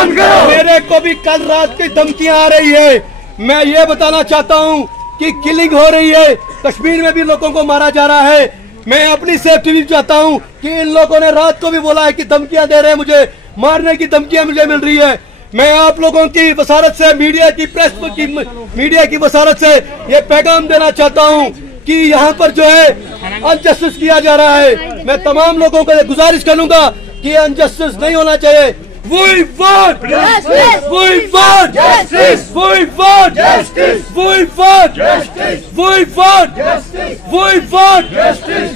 बंद करो। मेरे को भी कल रात की धमकियां आ रही है। मैं ये बताना चाहता हूँ कि किलिंग हो रही है, कश्मीर में भी लोगों को मारा जा रहा है। मैं अपनी सेफ्टी भी चाहता हूँ कि इन लोगों ने रात को भी बोला है कि धमकियां दे रहे हैं, मुझे मारने की धमकियां मुझे मिल रही है। मैं आप लोगों की वसारत से, मीडिया की, प्रेस की, मीडिया की वसारत से ये पैगाम देना चाहता हूँ कि यहाँ पर जो है अनजस्टिस किया जा रहा है। मैं तमाम लोगों को गुजारिश करूंगा कि अनजस्टिस नहीं होना चाहिए। We want justice. We want justice. We want justice. We want justice. We want justice. We want justice.